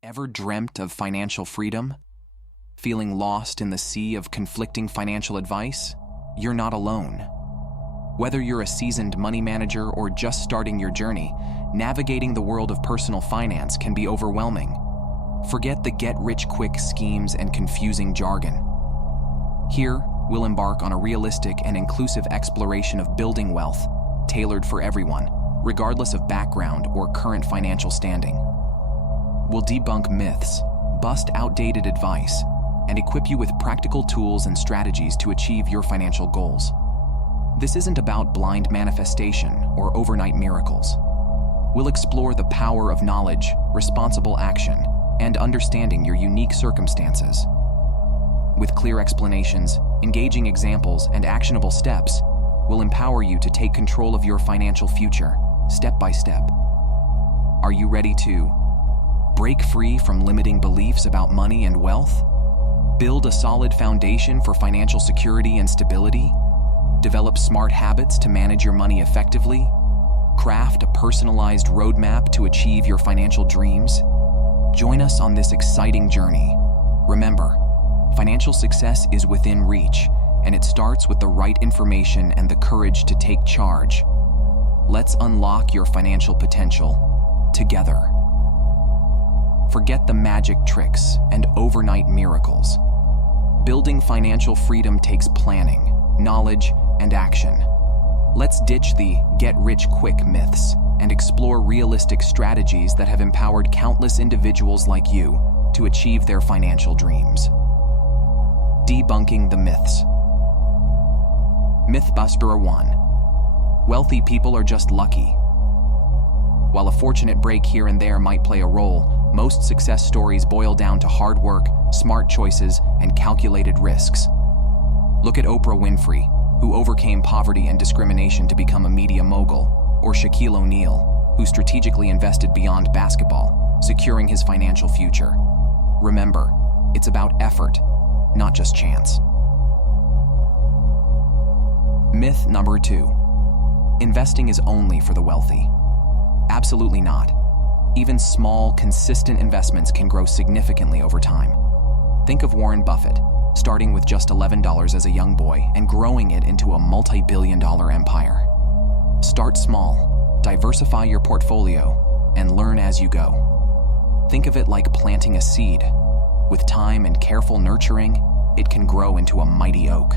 Ever dreamt of financial freedom? Feeling lost in the sea of conflicting financial advice? You're not alone. Whether you're a seasoned money manager or just starting your journey, navigating the world of personal finance can be overwhelming. Forget the get-rich-quick schemes and confusing jargon. Here, we'll embark on a realistic and inclusive exploration of building wealth, tailored for everyone, regardless of background or current financial standing. We'll debunk myths, bust outdated advice, and equip you with practical tools and strategies to achieve your financial goals. This isn't about blind manifestation or overnight miracles. We'll explore the power of knowledge, responsible action, and understanding your unique circumstances. With clear explanations, engaging examples, and actionable steps, we'll empower you to take control of your financial future, step by step. Are you ready to break free from limiting beliefs about money and wealth? Build a solid foundation for financial security and stability? Develop smart habits to manage your money effectively? Craft a personalized roadmap to achieve your financial dreams? Join us on this exciting journey. Remember, financial success is within reach, and it starts with the right information and the courage to take charge. Let's unlock your financial potential together. Forget the magic tricks and overnight miracles. Building financial freedom takes planning, knowledge, and action. Let's ditch the get-rich-quick myths and explore realistic strategies that have empowered countless individuals like you to achieve their financial dreams. Debunking the myths. Mythbuster 1. Wealthy people are just lucky. While a fortunate break here and there might play a role, most success stories boil down to hard work, smart choices, and calculated risks. Look at Oprah Winfrey, who overcame poverty and discrimination to become a media mogul, or Shaquille O'Neal, who strategically invested beyond basketball, securing his financial future. Remember, it's about effort, not just chance. Myth number 2. Investing is only for the wealthy. Absolutely not. Even small, consistent investments can grow significantly over time. Think of Warren Buffett, starting with just $11 as a young boy and growing it into a multi-billion-dollar empire. Start small, diversify your portfolio, and learn as you go. Think of it like planting a seed. With time and careful nurturing, it can grow into a mighty oak.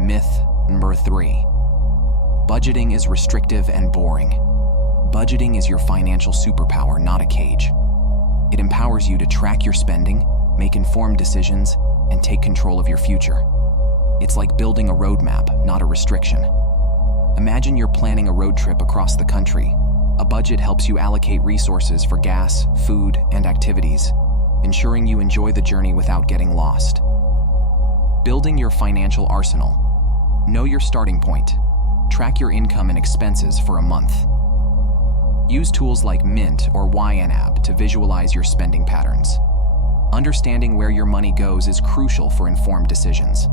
Myth number 3. Budgeting is restrictive and boring. Budgeting is your financial superpower, not a cage. It empowers you to track your spending, make informed decisions, and take control of your future. It's like building a roadmap, not a restriction. Imagine you're planning a road trip across the country. A budget helps you allocate resources for gas, food, and activities, ensuring you enjoy the journey without getting lost. Building your financial arsenal. Know your starting point. Track your income and expenses for a month. Use tools like Mint or YNAB to visualize your spending patterns. Understanding where your money goes is crucial for informed decisions.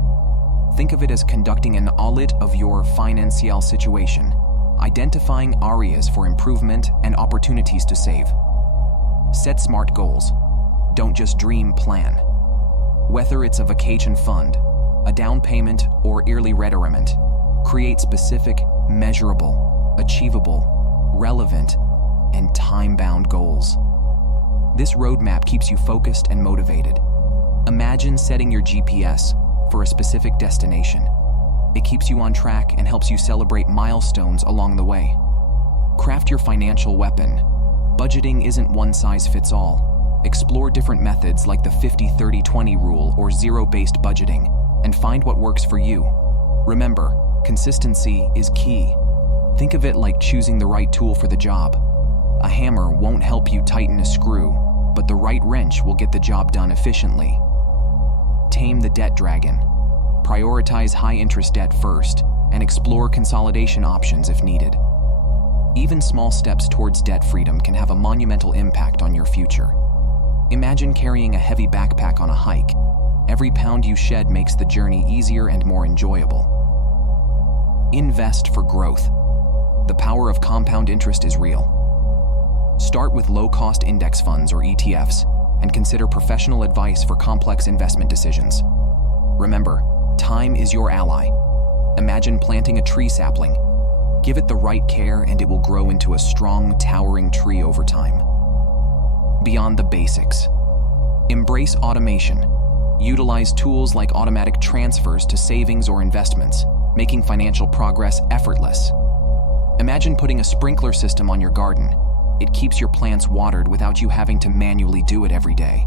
Think of it as conducting an audit of your financial situation, identifying areas for improvement and opportunities to save. Set smart goals. Don't just dream, plan. Whether it's a vacation fund, a down payment, or yearly retirement, create specific, measurable, achievable, relevant, and time-bound goals. This roadmap keeps you focused and motivated. Imagine setting your GPS for a specific destination. It keeps you on track and helps you celebrate milestones along the way. Craft your financial weapon. Budgeting isn't one size fits all. Explore different methods like the 50-30-20 rule or zero-based budgeting and find what works for you. Remember, consistency is key. Think of it like choosing the right tool for the job. A hammer won't help you tighten a screw, but the right wrench will get the job done efficiently. Tame the debt dragon. Prioritize high-interest debt first and explore consolidation options if needed. Even small steps towards debt freedom can have a monumental impact on your future. Imagine carrying a heavy backpack on a hike. Every pound you shed makes the journey easier and more enjoyable. Invest for growth. The power of compound interest is real. Start with low-cost index funds or ETFs and consider professional advice for complex investment decisions. Remember, time is your ally. Imagine planting a tree sapling. Give it the right care and it will grow into a strong, towering tree over time. Beyond the basics. Embrace automation. Utilize tools like automatic transfers to savings or investments, making financial progress effortless. Imagine putting a sprinkler system on your garden. It keeps your plants watered without you having to manually do it every day.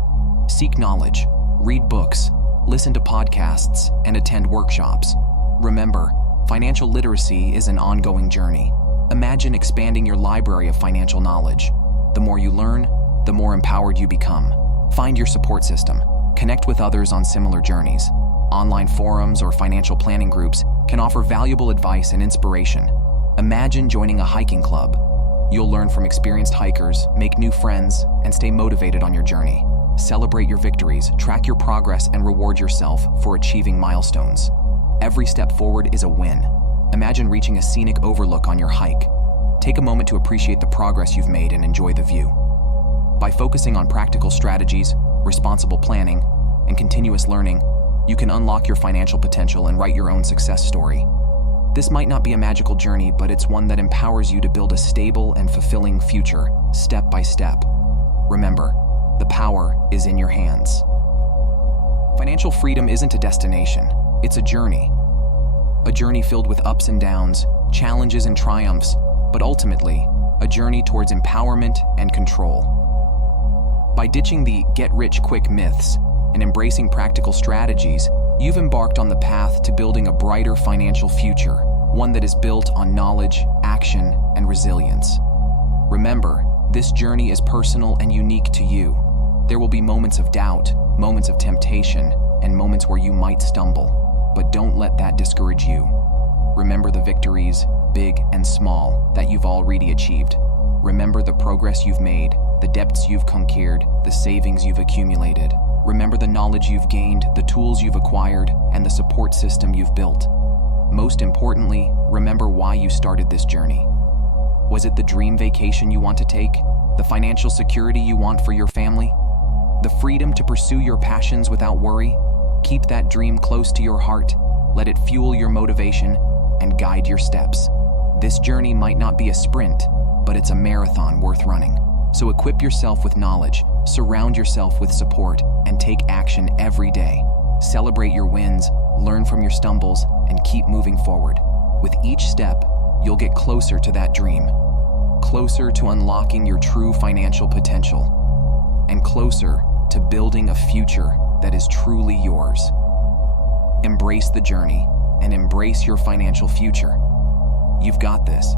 Seek knowledge, read books, listen to podcasts, and attend workshops. Remember, financial literacy is an ongoing journey. Imagine expanding your library of financial knowledge. The more you learn, the more empowered you become. Find your support system. Connect with others on similar journeys. Online forums or financial planning groups can offer valuable advice and inspiration. Imagine joining a hiking club. You'll learn from experienced hikers, make new friends, and stay motivated on your journey. Celebrate your victories, track your progress, and reward yourself for achieving milestones. Every step forward is a win. Imagine reaching a scenic overlook on your hike. Take a moment to appreciate the progress you've made and enjoy the view. By focusing on practical strategies, responsible planning, and continuous learning, you can unlock your financial potential and write your own success story. This might not be a magical journey, but it's one that empowers you to build a stable and fulfilling future, step by step. Remember, the power is in your hands. Financial freedom isn't a destination, it's a journey. A journey filled with ups and downs, challenges and triumphs, but ultimately, a journey towards empowerment and control. By ditching the get-rich-quick myths and embracing practical strategies, you've embarked on the path to building a brighter financial future, one that is built on knowledge, action, and resilience. Remember, this journey is personal and unique to you. There will be moments of doubt, moments of temptation, and moments where you might stumble. But don't let that discourage you. Remember the victories, big and small, that you've already achieved. Remember the progress you've made, the debts you've conquered, the savings you've accumulated. Remember the knowledge you've gained, the tools you've acquired, and the support system you've built. Most importantly, remember why you started this journey. Was it the dream vacation you want to take? The financial security you want for your family? The freedom to pursue your passions without worry? Keep that dream close to your heart. Let it fuel your motivation and guide your steps. This journey might not be a sprint, but it's a marathon worth running. So equip yourself with knowledge, surround yourself with support, and take action every day. Celebrate your wins, learn from your stumbles, and keep moving forward. With each step, you'll get closer to that dream, closer to unlocking your true financial potential, and closer to building a future that is truly yours. Embrace the journey and embrace your financial future. You've got this.